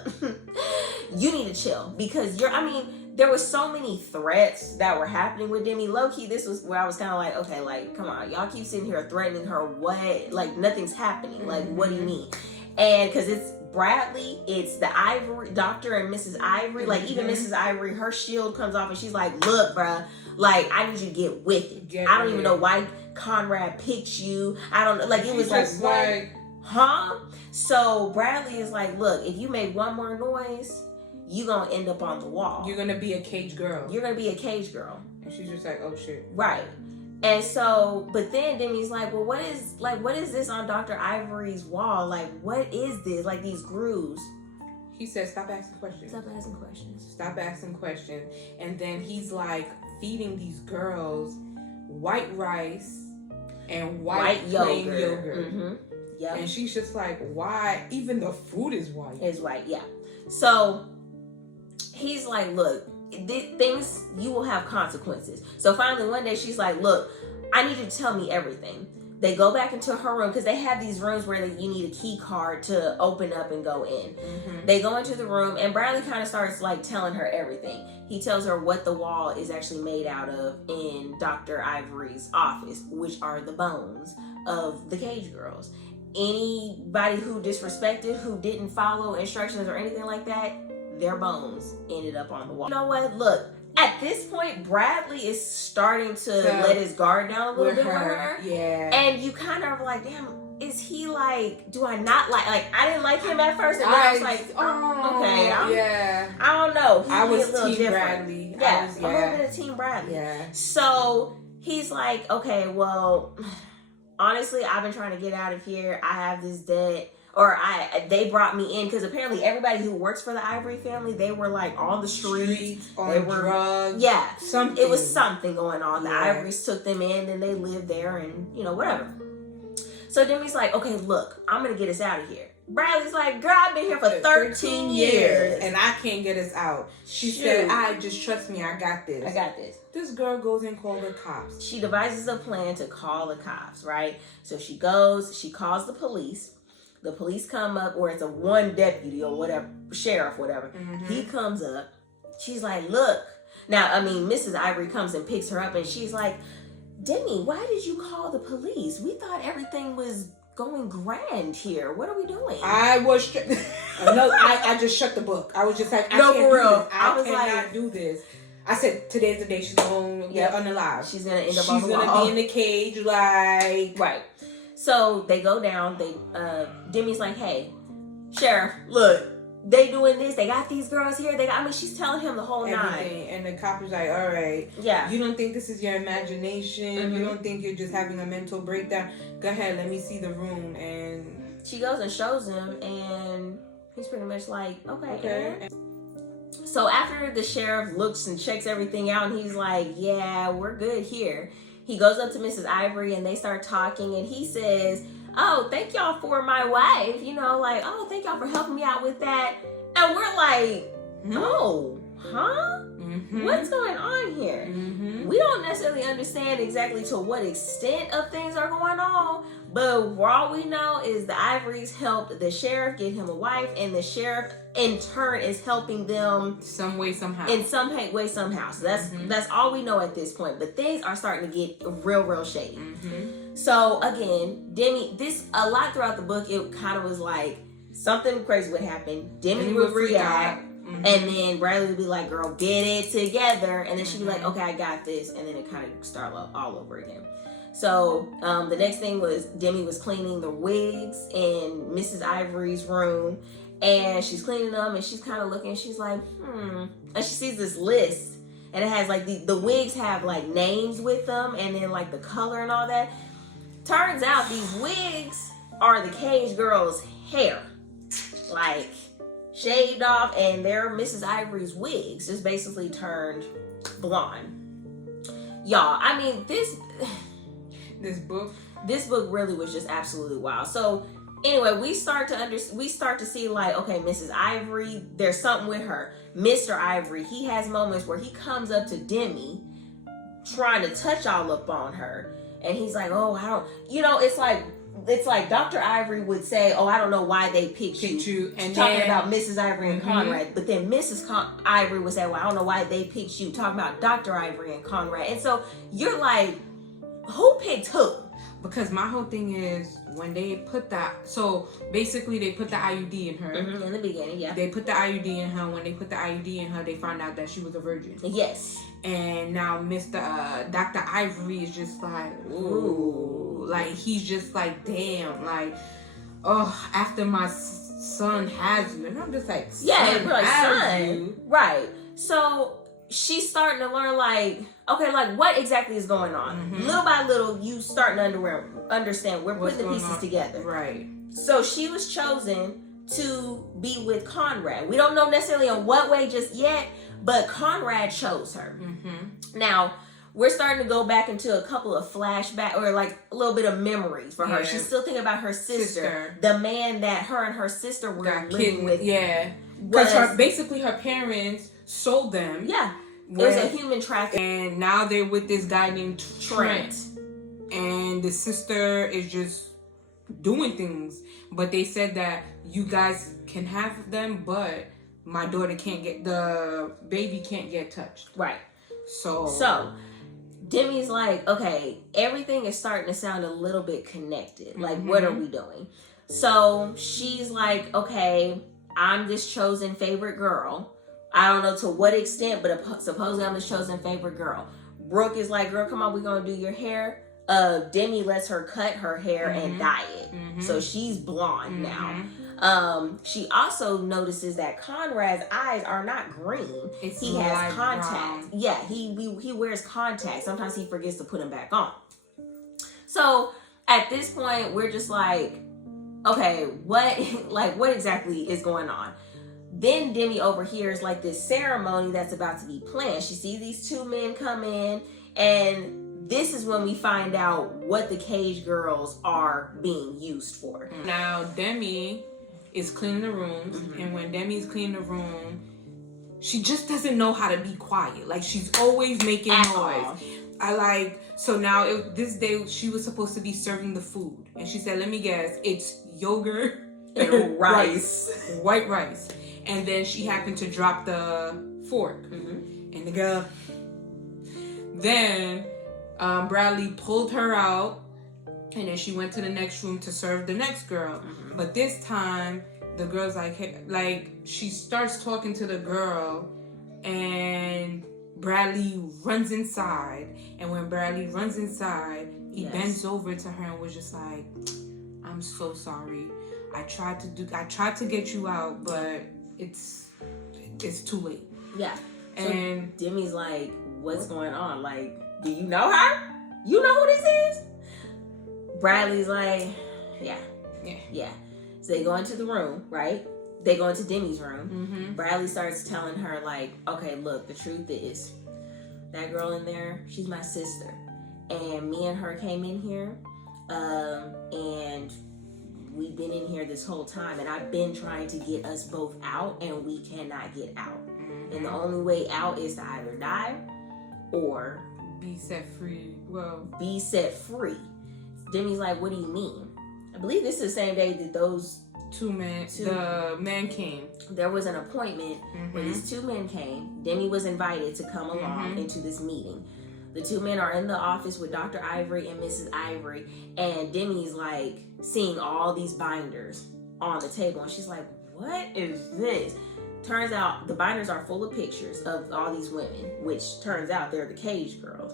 you need to chill, because there was so many threats that were happening with Demi. Low-key, this was where I was kind of like, okay, like, come on, y'all keep sitting here threatening her. What? Like, nothing's happening. Like, what do you mean? And because it's Bradley, it's the Ivory, Dr. and Mrs. Ivory. Like, even Mrs. Ivory, her shield comes off and she's like, look, bruh, like, I need you to get with it. I don't even know why Conrad picked you. I don't know. Like, it was like, what? Huh? So Bradley is like, look, if you make one more noise, you're going to end up on the wall. You're going to be a cage girl. You're going to be a cage girl. And she's just like, oh, shit. Right. And so, but then Demi's like, well, what is this on Dr. Ivory's wall? Like, what is this? Like, these grooves. He said, stop asking questions. Stop asking questions. Stop asking questions. And then he's like feeding these girls white rice and white plain yogurt. Mm-hmm. Yep. And she's just like, why? Even the food is white. It's white, yeah. So he's like, look, things, you will have consequences. So finally one day she's like, look, I need you to tell me everything. They go back into her room, because they have these rooms where you need a key card to open up and go in. Mm-hmm. They go into the room, and Bradley kind of starts like telling her everything. He tells her what the wall is actually made out of in Dr. Ivory's office, which are the bones of the cage girls. Anybody who disrespected, who didn't follow instructions or anything like that, their bones ended up on the wall. You know what? Look, at this point, Bradley is starting to let his guard down a little bit with her. Yeah. And you kind of are like, damn, is he like, do I not like I didn't like him at first, and then I was like, okay, I don't know. I was a little Team different. Bradley. Yeah, a little bit of Team Bradley. Yeah. So he's like, okay, well, honestly, I've been trying to get out of here. I have this debt. Or they brought me in because apparently everybody who works for the Ivory family, they were like on the streets, on drugs. Yeah, something. It was something going on. The Yeah. Ivorys took them in, and they lived there, and whatever. So Demi's like, okay, look, I'm gonna get us out of here. Bradley's like, girl, I've been here for 13 years, and I can't get us out. She said, "I just trust me. I got this. I got this." This girl goes and calls the cops. She devises a plan to call the cops, right? So she goes, she calls the police. The police come up, or it's a one deputy or whatever, sheriff, whatever. Mm-hmm. He comes up. She's like, look. Now, I mean, Mrs. Ivory comes and picks her up, and she's like, Demi, why did you call the police? We thought everything was going grand here. What are we doing? I was... no, I just shut the book. I was just like, I no, can't for do real. this. I cannot do this. I said, today's the day she's going to get unalive. She's going to end up on the wall. She's going to be in the cage, like... Right. So they go down. Demi's like, hey, sheriff, look, they doing this. They got these girls here. She's telling him the whole everything. 9. And the cop was like, all right. Yeah. You don't think this is your imagination? Mm-hmm. You don't think you're just having a mental breakdown? Go ahead, let me see the room. And she goes and shows him, and he's pretty much like, okay. So after the sheriff looks and checks everything out, and he's like, yeah, we're good here. He goes up to Mrs. Ivory, and they start talking, and he says, oh, thank y'all for my wife. Like, oh, thank y'all for helping me out with that. And we're like, no, huh? Mm-hmm. What's going on here? Mm-hmm. We don't necessarily understand exactly to what extent of things are going on, but for all we know is the Ivorys helped the sheriff get him a wife, and the sheriff in turn is helping them some way, somehow. In some way, somehow. So that's all we know at this point. But things are starting to get real shady. Mm-hmm. So again, Demi, a lot throughout the book, it kind of was like something crazy would happen. Demi would react. Mm-hmm. And then Bradley would be like, girl, get it together. And then she'd be like, okay, I got this. And then it kind of start all over again. So the next thing was Demi was cleaning the wigs in Mrs. Ivory's room. And she's cleaning them, and she's kind of looking. She's like, And she sees this list. And it has like the wigs have like names with them. And then like the color and all that. Turns out these wigs are the Cage girl's hair. Like shaved off, and they're Mrs. Ivory's wigs, just basically turned blonde. Y'all, I mean, this book really was just absolutely wild. So anyway, we start to see like, okay, Mrs. Ivory, there's something with her. Mr. Ivory, he has moments where he comes up to Demi trying to touch all up on her, and he's like, oh, I don't, it's like Dr. Ivory would say, oh, I don't know why they picked you. And talking about Mrs. Ivory and Conrad. But then Mrs. Ivory would say, well, I don't know why they picked you. Talking about Dr. Ivory and Conrad. And so you're like, who picked who? Because my whole thing is when they put that, so basically they put the IUD in her. Mm-hmm, in the beginning, yeah. They put the IUD in her. When they put the IUD in her, they found out that she was a virgin. Yes. And now Dr. Ivory is just like, ooh. Like, he's just like, damn. Like, oh, after my son has you. And I'm just like, yeah, like, son. You. Right. So she's starting to learn, like, okay, like, what exactly is going on? Mm-hmm. Little by little, you starting to understand. We're putting the pieces together. Right. So she was chosen to be with Conrad. We don't know necessarily in what way just yet, but Conrad chose her. Mm-hmm. Now, we're starting to go back into a couple of flashbacks, or like a little bit of memories for her. She's still thinking about her sister. The man that her and her sister were living with. Yeah. Because basically her parents sold them. Yeah. It was a human trafficking. And now they're with this guy named Trent. And the sister is just doing things. But they said that you guys can have them, but my daughter the baby can't get touched. Right. So Demi's like, okay, everything is starting to sound a little bit connected. Like, what are we doing? So she's like, okay, I'm this chosen favorite girl. I don't know to what extent, but supposedly I'm this chosen favorite girl. Brooke is like, girl, come on, we're going to do your hair. Demi lets her cut her hair and dye it. So she's blonde now. She also notices that Conrad's eyes are not green. He has contacts. Brown. Yeah, he wears contacts. Sometimes he forgets to put them back on. So at this point, we're just like, okay, what exactly is going on? Then Demi overhears like this ceremony that's about to be planned. She sees these two men come in, and this is when we find out what the cage girls are being used for. Now, Demi is cleaning the rooms, and when Demi's cleaning the room, she just doesn't know how to be quiet. Like, she's always making noise. So now this day she was supposed to be serving the food, and she said, let me guess, it's yogurt and rice. White rice. And then she happened to drop the fork, and the girl. Then Bradley pulled her out, and then she went to the next room to serve the next girl. But this time, the girl's she starts talking to the girl, and Bradley runs inside. And when Bradley runs inside, he bends over to her and was just like, I'm so sorry. I tried to get you out, but it's too late. Yeah. And so Demi's like, what's going on? Like, do you know her? You know who this is? Bradley's like, yeah. So they go into the room, right? They go into Demi's room. Bradley starts telling her, like, okay, look, the truth is, that girl in there, she's my sister. And me and her came in here, and we've been in here this whole time, and I've been trying to get us both out, and we cannot get out. And the only way out is to either die or be set free. Be set free. Demi's like, what do you mean? I believe this is the same day that those the man came. There was an appointment where these two men came. Demi was invited to come along into this meeting. The two men are in the office with Dr. Ivory and Mrs. Ivory, and Demi's like seeing all these binders on the table, and she's like, what is this? Turns out the binders are full of pictures of all these women, which turns out they're the cage girls.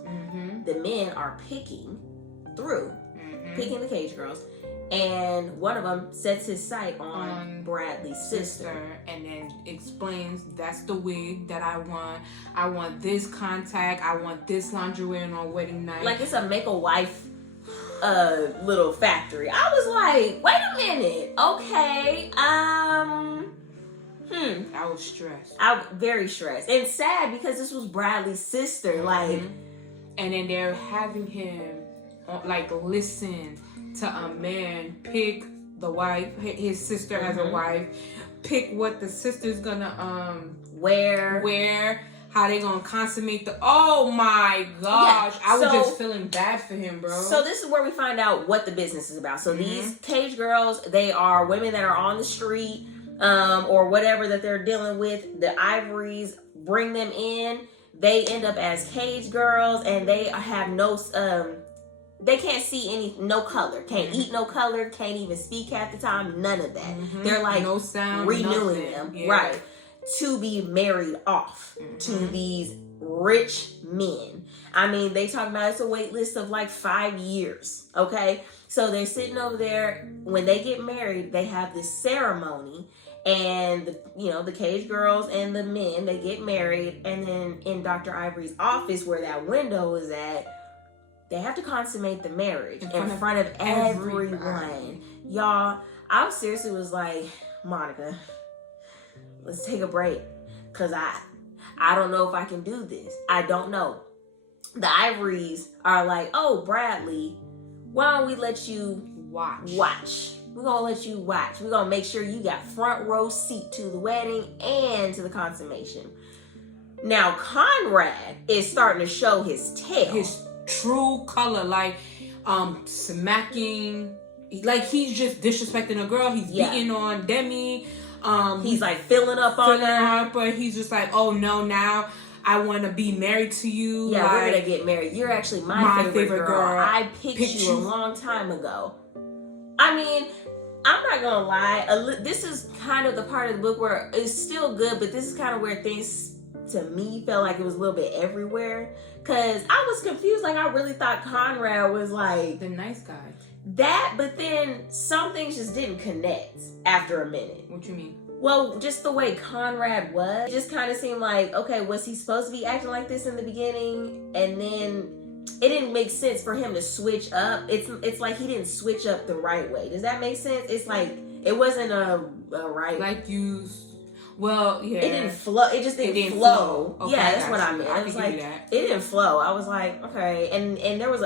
The men are picking the cage girls, and one of them sets his sight on Bradley's sister, and then explains, that's the wig that I want. I want this contact. I want this lingerie on our wedding night. Like it's a make-a-wife little factory. I was like, wait a minute. Okay. I was stressed. I was very stressed and sad because this was Bradley's sister. Like, and then they're having him listen to a man pick the wife, his sister as a wife, pick what the sister's gonna wear, how they gonna consummate the. Oh my gosh, I was just feeling bad for him, bro. So this is where we find out what the business is about. So these cage girls, they are women that are on the street, or whatever that they're dealing with. The Ivories bring them in. They end up as cage girls, and they have no they can't see no color, can't eat no color, can't even speak half the time, none of that. They're like no sound, renewing them, right, to be married off to these rich men. I mean, they talk about it's a wait list of like 5 years, okay? So they're sitting over there. When they get married, they have this ceremony, and the cage girls and the men, they get married, and then in Dr. Ivory's office where that window is at, they have to consummate the marriage in front of everyone. Y'all, I seriously was like, Monica, let's take a break. Because I don't know if I can do this. I don't know. The Ivories are like, oh, Bradley, why don't we let you watch? We're going to let you watch. We're going to make sure you got front row seat to the wedding and to the consummation. Now, Conrad is starting to show his tail. His true color, smacking, like he's just disrespecting a girl. He's beating on Demi. He's like filling up on her, but he's just like, oh no, now I want to be married to you. Yeah, we're gonna get married. You're actually my favorite girl. I picked you a long time ago. I mean, I'm not gonna lie. This is kind of the part of the book where it's still good, but this is kind of where things to me felt like it was a little bit everywhere. Cause I was confused. Like, I really thought Conrad was like the nice guy. that, but then some things just didn't connect after a minute. What you mean? Well, just the way Conrad was, it just kind of seemed like, okay, was he supposed to be acting like this in the beginning? And then it didn't make sense for him to switch up. It's like he didn't switch up the right way. Does that make sense? It's like it wasn't a right. Like you. Well, yeah. It didn't flow. It just didn't flow. Okay, yeah, that's what I meant. I was can like, give you that. It didn't flow. I was like, okay, and there was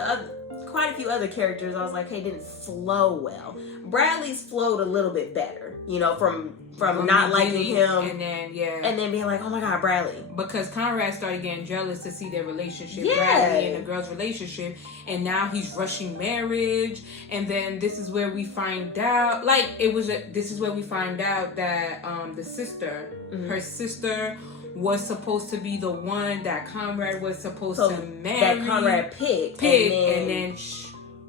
quite a few other characters. I was like, hey, it didn't flow well. Bradley's flowed a little bit better, you know, from not liking him, and then being like, oh my God, Bradley. Because Conrad started getting jealous to see their relationship, Yeah. Bradley and the girl's relationship, and now he's rushing marriage. And then this is where we find out, this is where we find out that the sister, her sister, was supposed to be the one that Conrad was supposed to marry. That Conrad picked, and then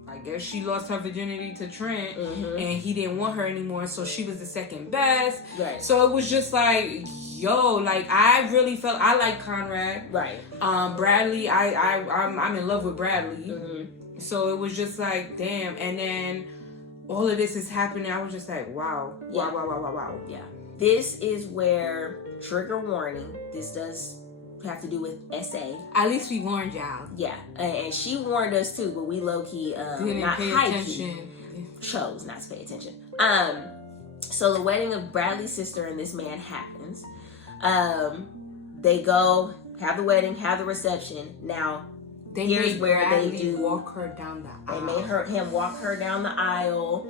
I guess she lost her virginity to Trent, mm-hmm. and he didn't want her anymore, so she was the second best. Right. So it was just like, yo, like I really felt I like Conrad. Right. Bradley, I'm in love with Bradley. Mm-hmm. So it was just like, damn. And then all of this is happening. I was just like, wow. Yeah. Wow. Yeah. This is where, trigger warning, this does have to do with SA. At least we warned y'all. Yeah, and she warned us too, but we low-key not pay high-key chose not to pay attention. So the wedding of Bradley's sister and this man happens. They go, have the wedding, have the reception. Now, here's where Bradley they do walk her down the aisle. They made him walk her down the aisle.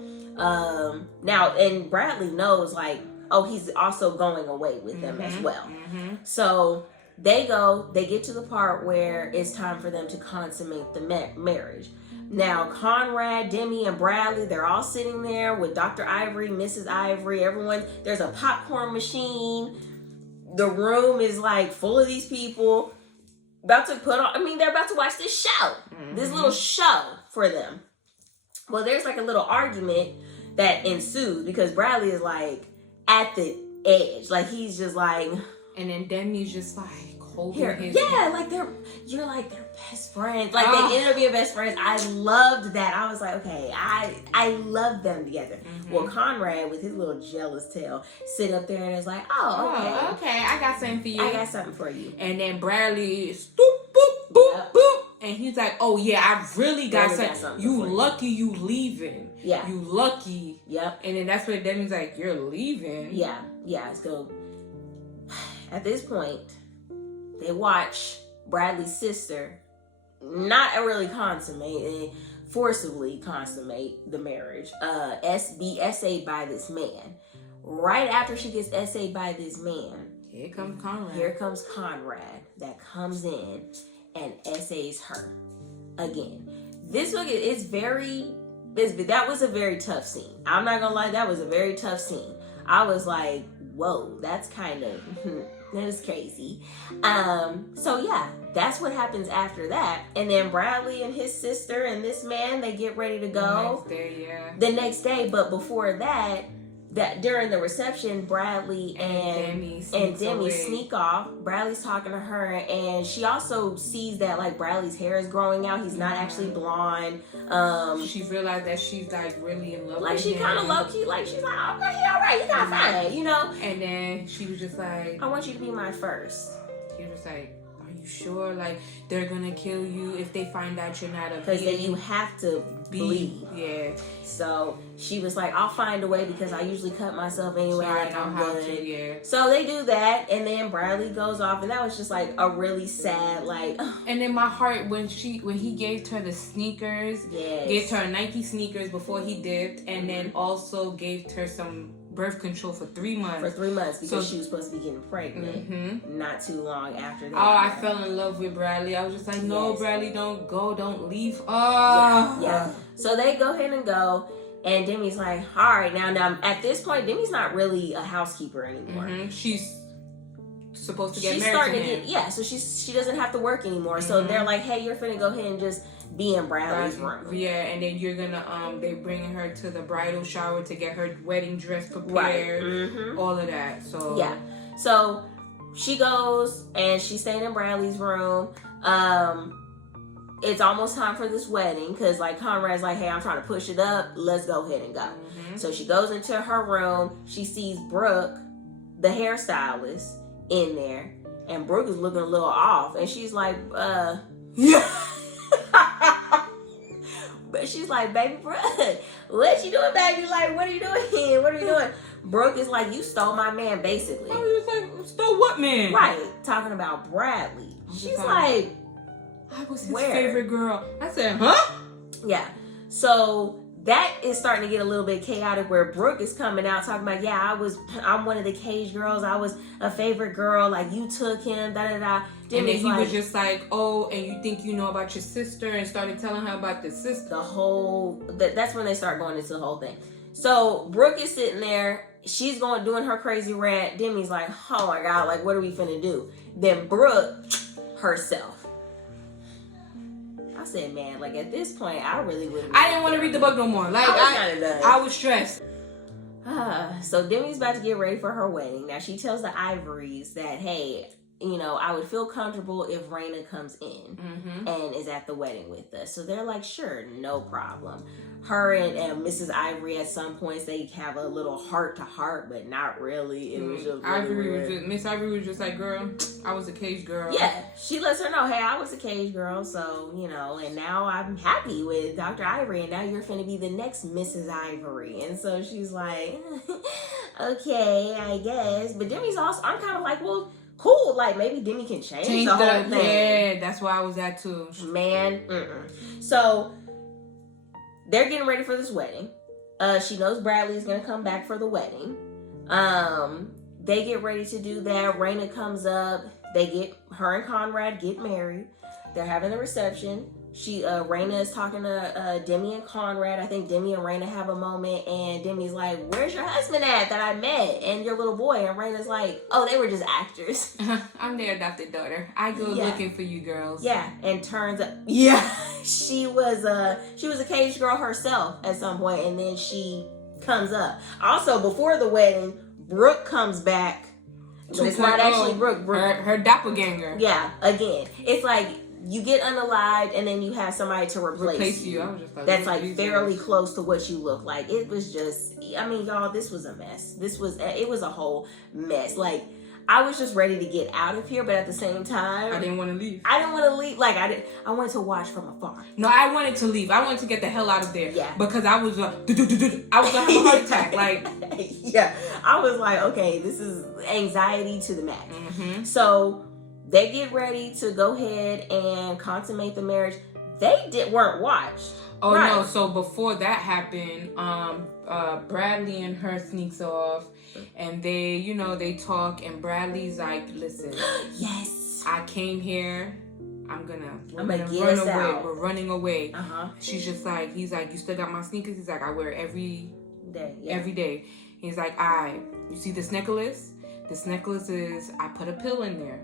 Now, and Bradley knows, like, oh, he's also going away with them as well. Mm-hmm. So they get to the part where it's time for them to consummate the marriage. Now, Conrad, Demi, and Bradley, they're all sitting there with Dr. Ivory, Mrs. Ivory, everyone. There's a popcorn machine. The room is like full of these people they're about to watch this show, this little show for them. Well, there's like a little argument that ensues because Bradley is like at the edge. Like he's just like, and then Demi's just like holding his hand. Like they're best friends. Like they ended up being best friends. I loved that. I was like, okay, I love them together. Mm-hmm. Well, Conrad with his little jealous tail sit up there and is like, okay, I got something for you. I got something for you. And then Bradley is boop boop boop boop, and he's like, oh yeah, I really got something. You lucky you leaving. Yeah, you lucky. Yep. And then that's where Demi's like, you're leaving. Yeah. So at this point, they watch Bradley's sister not really forcibly consummate the marriage. Be essayed by this man. Right after she gets essayed by this man, here comes Conrad. Here comes Conrad that comes in and essays her again. This book is that was a very tough scene. I'm not gonna lie, that was a very tough scene. I was like, whoa, that's kind of that was crazy. So yeah, that's what happens after that. And then Bradley and his sister and this man, they get ready to go. The next day, but before that during the reception, Bradley and Demi sneak off. Bradley's talking to her, and she also sees that like Bradley's hair is growing out. He's not actually blonde. She realized that she's like really in love. Like with she kind of low key, like she's like, oh, okay, all right, you got fine, you know. And then she was just like, I want you to be my first. He was just like, are you sure? Like they're gonna kill you if they find out you're not a because then you have to bleed. Yeah. So she was like, I'll find a way because I usually cut myself anyway. So I know I'm how good. to, yeah. So they do that, and then Bradley goes off, and that was just like a really sad, like. And then my heart when he gave her the sneakers, gave her Nike sneakers before he dipped, and then also gave her some birth control for 3 months. Because she was supposed to be getting pregnant not too long after that. Oh, I fell in love with Bradley. I was just like, no, Bradley, don't go, don't leave. Yeah. So they go ahead and go, and Demi's like, all right, now at this point, Demi's not really a housekeeper anymore. She's supposed to get married to him. So she doesn't have to work anymore. So they're like, hey, you're finna go ahead and just be in Bradley's room. Yeah, and then you're gonna they're bringing her to the bridal shower to get her wedding dress prepared. Right. All of that. So yeah. So she goes and she's staying in Bradley's room. It's almost time for this wedding because like Conrad's like, hey, I'm trying to push it up. Let's go ahead and go. So she goes into her room. She sees Brooke, the hairstylist, in there. And Brooke is looking a little off. And she's like, yeah. But she's like, baby Brooke, what you doing, baby? Like, what are you doing here? What are you doing? Brooke is like, you stole my man, basically. I was like, stole what man? Right. Talking about Bradley. She's like, I was his where? favorite girl. I said, huh? Yeah. So that is starting to get a little bit chaotic where Brooke is coming out talking about, yeah, I'm one of the cage girls. I was a favorite girl. Like, you took him, da-da-da. And then he was just like, oh, and you think you know about your sister, and started telling her about the sister. The whole, that's when they start going into the whole thing. So Brooke is sitting there. She's doing her crazy rant. Demi's like, oh my God, like, what are we finna do? Then Brooke herself. I said, man, like at this point, I really wouldn't. I didn't want to read the book no more. Like I was stressed. So Demi's about to get ready for her wedding. Now she tells the Ivorys that, hey, you know, I would feel comfortable if Raina comes in and is at the wedding with us. So they're like, sure, no problem. Her and Mrs. Ivory at some points they have a little heart to heart, but not really. It was just Miss Ivory was just like, girl, I was a cage girl. Yeah, she lets her know, hey, I was a cage girl, so you know, and now I'm happy with Dr. Ivory, and now you're finna be the next Mrs. Ivory. And so she's like, okay, I guess. But Demi's also, I'm kind of like, well, cool, like maybe Demi can change the whole thing. Yeah, that's where I was at too. Man, So they're getting ready for this wedding. She knows Bradley's gonna come back for the wedding. They get ready to do that. Raina comes up. Her and Conrad get married. They're having the reception. Raina is talking to Demi and Conrad. I think Demi and Raina have a moment, and Demi's like, where's your husband at that I met? And your little boy. And Raina's like, oh, they were just actors. I'm their adopted daughter. I go looking for you girls. Yeah, and turns up, yeah, she was a cage girl herself at some point, and then she comes up. Also, before the wedding, Brooke comes back. But it's not actually Brooke. Her doppelganger. Yeah, again. It's like, you get unalived and then you have somebody to replace you. I was just like, that's like fairly close to what you look like. It was just, I mean, y'all, this was a mess. It was a whole mess. Like, I was just ready to get out of here, but at the same time, I didn't want to leave. I didn't want to leave. Like, I wanted to watch from afar. No, I wanted to leave. I wanted to get the hell out of there. Yeah. Because I was I was gonna have a heart attack. Like, yeah. I was like, okay, this is anxiety to the max. So they get ready to go ahead and consummate the marriage. They weren't watched. Oh no! So before that happened, Bradley and her sneaks off, and they talk, and Bradley's like, "Listen, yes, I came here. I'm gonna get run us away. out. We're running away." She's just like, he's like, "You still got my sneakers?" He's like, "I wear every day. Yeah. Every day." He's like, you see this necklace? This necklace is, I put a pill in there.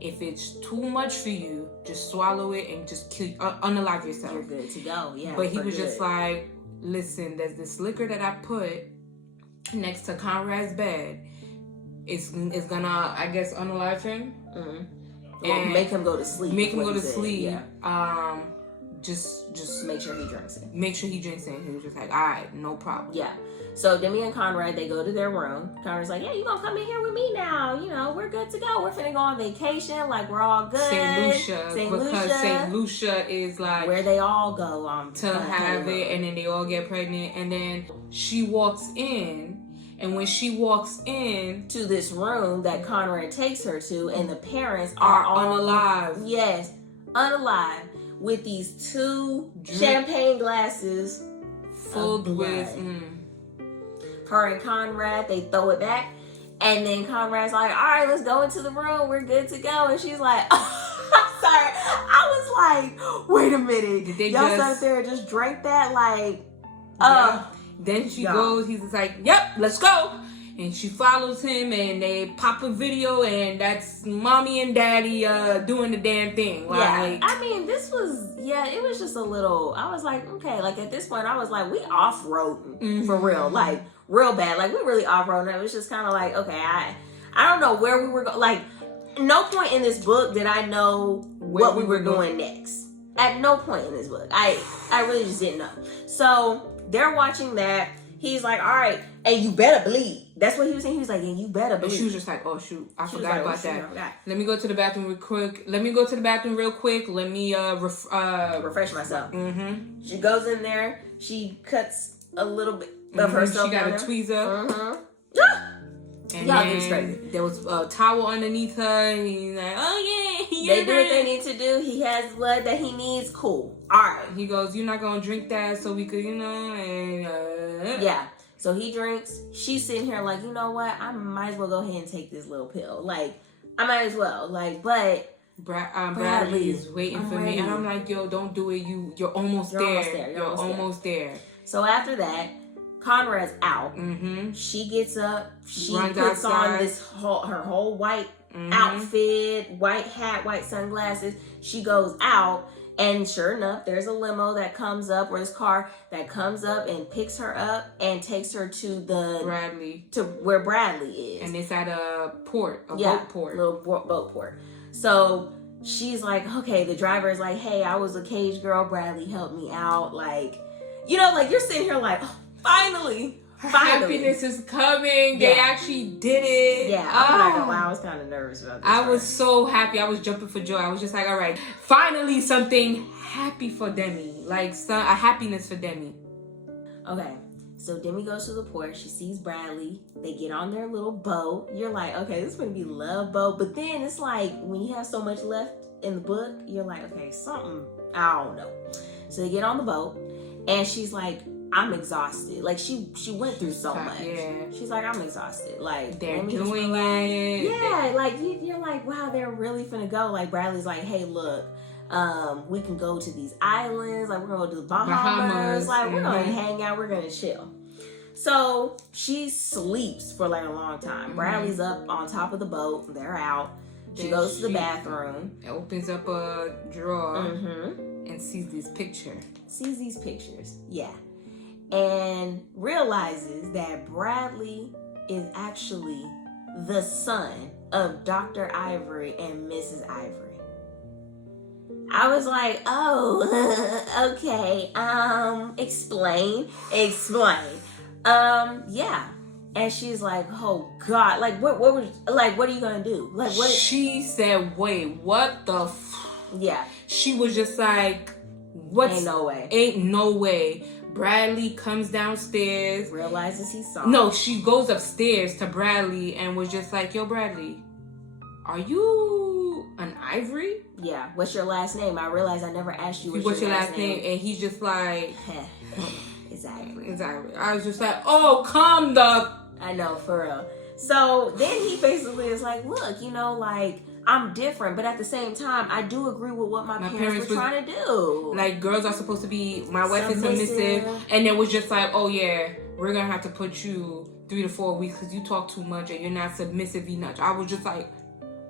If it's too much for you, just swallow it and just unalive yourself. You're good to go. Yeah. But he was just like, listen, there's this liquor that I put next to Conrad's bed. It's gonna, I guess, unalive him. And make him go to sleep. Make him go to sleep. Yeah. Just make sure he drinks it. Make sure he drinks it. He was just like, all right, no problem. Yeah. So Demi and Conrad, they go to their room. Conrad's like, yeah, you gonna come in here with me now. You know, we're good to go. We're finna go on vacation. Like, we're all good. St. Lucia is like where they all go to have it, and then they all get pregnant, and then she walks in. And when she walks in to this room that Conrad takes her to, and the parents are unalive. Yes, unalive, with these two champagne glasses filled with. Her and Conrad, they throw it back, and then Conrad's like, all right, let's go into the room. We're good to go. And she's like, oh, I'm sorry. I was like, wait a minute. Y'all sat there and just drank that? Like, Then she goes, he's just like, yep, let's go. And she follows him, and they pop a video, and that's mommy and daddy doing the damn thing. Like, yeah, I mean, it was just a little, I was like, okay, like at this point, I was like, we off-roading for real, like real bad. Like, we really off-roading. It was just kind of like, okay, I don't know where we were going. Like, no point in this book did I know what we were doing next. At no point in this book. I really just didn't know. So they're watching that. He's like, all right, and you better bleed. That's what he was saying. He was like, and you better bleed. And she was just like, oh shoot, I forgot about that. Let me go to the bathroom real quick. Let me refresh myself. She goes in there. She cuts a little bit of herself. She got a tweezer. And y'all then there was a towel underneath her, and he's like, "Oh yeah, they do what they need to do. He has blood that he needs. Cool. All right." He goes, "You're not gonna drink that, so we could, and yeah." So he drinks. She's sitting here like, you know what? I might as well go ahead and take this little pill. Like, I might as well. Like, but Bradley is waiting for me, and I'm like, "Yo, don't do it. You're almost there. You're almost there." So after that, Conrad's out. She gets up. She puts on her whole white outfit, white hat, white sunglasses. She goes out, and sure enough, there's a limo that comes up, or this car that comes up and picks her up and takes her to where Bradley is. And it's at a port, boat port, little boat port. So she's like, okay. The driver is like, hey, I was a cage girl. Bradley helped me out. Like, like you're sitting here like, oh, Finally. Happiness is coming. They actually did it. Yeah, I'm not gonna lie, I was kind of nervous about this. I was so happy. I was jumping for joy. I was just like, all right, finally something happy for Demi. Like a happiness for Demi. Okay, so Demi goes to the port. She sees Bradley. They get on their little boat. You're like, okay, this is gonna be love boat. But then it's like, when you have so much left in the book, you're like, okay, something, I don't know. So they get on the boat, and she's like, I'm exhausted. Like, she went through so much. Yeah. She's like, I'm exhausted. Like, they're doing it. Yeah, like, you're like, wow, they're really finna go. Like, Bradley's like, hey, look, we can go to these islands. Like, we're gonna go to the Bahamas. Like, we're gonna hang out. We're gonna chill. So, she sleeps for, like, a long time. Bradley's up on top of the boat. They're out. She goes to the bathroom. Opens up a drawer and sees this picture. Yeah. And realizes that Bradley is actually the son of Dr. Ivory and Mrs. Ivory. I was like, oh, okay, explain. Yeah. And she's like, oh God, like what are you gonna do? Like what? She said, wait, what the Yeah. She was just like, what? Ain't no way. Bradley comes downstairs. Realizes he's sorry. No, she goes upstairs to Bradley and was just like, yo, Bradley, are you an Ivory? Yeah. What's your last name? I realized I never asked you what's your last name. And he's just like, it's Ivory. It's Ivory. I was just like, oh, come the... I know, for real. So then he basically is like, look, like, I'm different, but at the same time, I do agree with what my parents were trying to do. Like, girls are supposed to be, my wife is submissive. And it was just like, oh yeah, we're going to have to put you 3 to 4 weeks because you talk too much and you're not submissive enough. I was just like...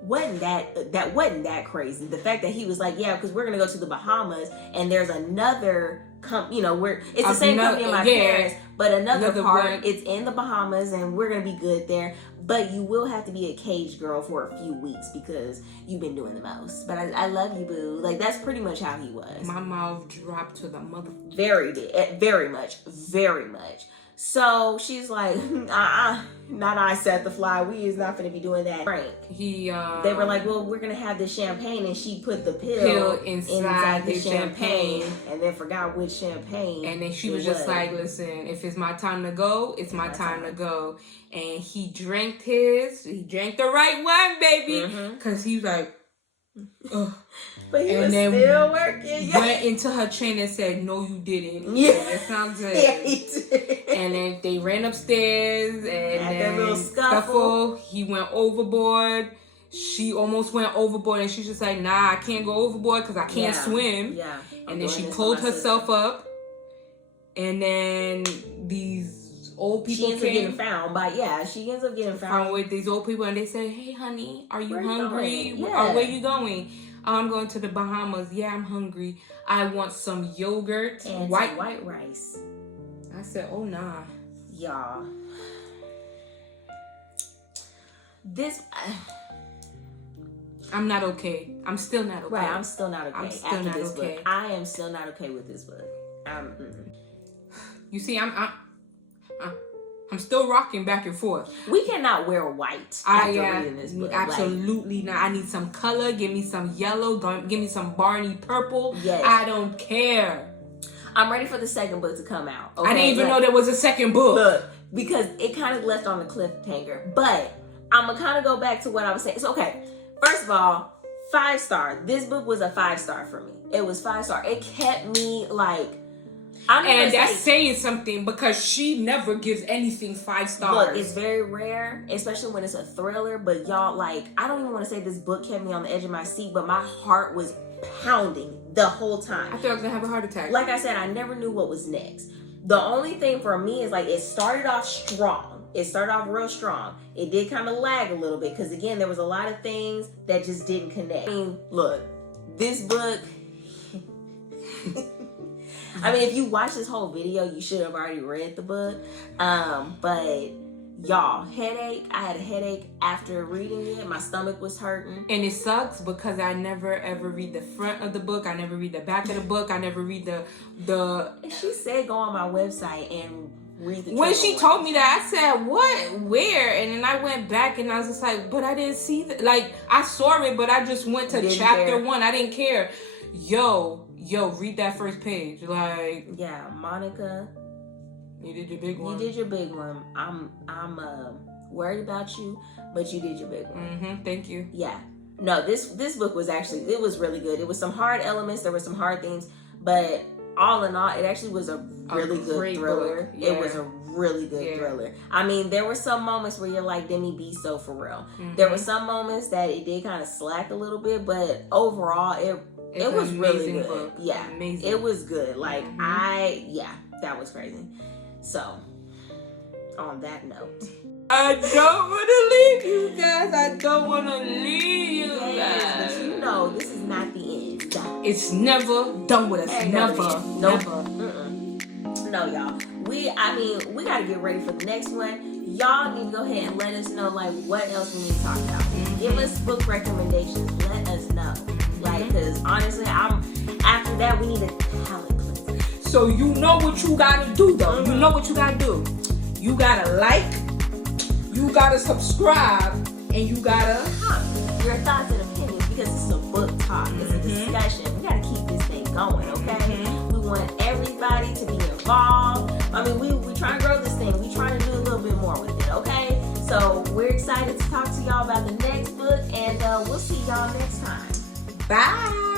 Wasn't that crazy? The fact that he was like, yeah, because we're going to go to the Bahamas and there's another... it's the same company of my parents, but another part, it's in the Bahamas and we're gonna be good there, but you will have to be a cage girl for a few weeks because you've been doing the most. But I love you, boo. Like, that's pretty much how he was. My mouth dropped to the mother. Very much. So she's like, not I set the fly. We is not gonna be doing that. Frank. They were like, well, we're gonna have this champagne, and she put the pill inside the champagne, and then forgot which champagne. And then she was just like, listen, if it's my time to go, it's my time to go. And he drank the right one, baby, because he was like, ugh. But he was still working. Went into her chain and said, no, you didn't. Yeah. That sounds good. Yeah, he did. And then they ran upstairs and had that little scuffle. He went overboard. She almost went overboard and she's just like, nah, I can't go overboard because I can't swim. Yeah. And then she pulled herself up. And then these old people she ends up getting found with these old people, and they said, hey honey, are you hungry? Yeah. Or where you going? I'm going to the Bahamas. Yeah, I'm hungry. I want some yogurt and white rice. I said, oh nah. Y'all, I'm not okay. I'm still not okay. Right, I'm still not okay. I'm still not this okay. book. I am still not okay with this book. You see, I'm still rocking back and forth. We cannot wear white after reading this book. Absolutely not. I need some color. Give me some yellow. Give me some Barney purple. Yes. I don't care. I'm ready for the second book to come out. Okay? I didn't even know there was a second book. Look, because it kind of left on the cliffhanger. But I'm going to kind of go back to what I was saying. So, okay, first of all, 5 star. This book was a 5-star for me. It was 5-star. It kept me like... And that's saying something because she never gives anything 5 stars. Look, it's very rare, especially when it's a thriller. But y'all, like, I don't even want to say this book kept me on the edge of my seat, but my heart was pounding the whole time. I thought I was going to have a heart attack. Like I said, I never knew what was next. The only thing for me is, like, it started off strong. It started off real strong. It did kind of lag a little bit because, again, there was a lot of things that just didn't connect. I mean, look, this book... I mean, if you watch this whole video, you should have already read the book. But y'all, headache. I had a headache after reading it. My stomach was hurting. And it sucks because I never ever read the front of the book. I never read the back of the book. I never read the. And she said go on my website and read the. When she told me that, I said, what? Where? And then I went back and I was just like, but I didn't see that. Like, I saw it, but I just went to chapter 1. I didn't care. Yo, read that first page. Like, yeah, Monica, you did your big one. You did your big one. I'm worried about you, but you did your big one. Thank you. Yeah. No, this book was actually, it was really good. It was some hard elements. There were some hard things, but all in all, it actually was a really good thriller. Yeah. It was a really good thriller. I mean, there were some moments where you're like, Demi, be so for real. There were some moments that it did kind of slack a little bit, but overall, it was really good. Book. Yeah, amazing. It was good. Like that was crazy. So, on that note, I don't want to leave you guys. I don't want to leave you guys. But you know, this is not the end. It's never done with us. Never. No, y'all. We gotta get ready for the next one. Y'all need to go ahead and let us know, like, what else we need to talk about. Give us book recommendations. Let us know. Like, because honestly, after that, we need a palate cleanser. So you know what you gotta do, though. You know what you gotta do. You gotta like, you gotta subscribe, and you gotta comment your thoughts and opinions, because it's a book talk. It's a discussion. We gotta keep this thing going, okay? We want everybody to be involved. I mean, we trying to grow this thing. We trying to do a little bit more with it, okay? So we're excited to talk to y'all about the next book, and we'll see y'all next time. bye.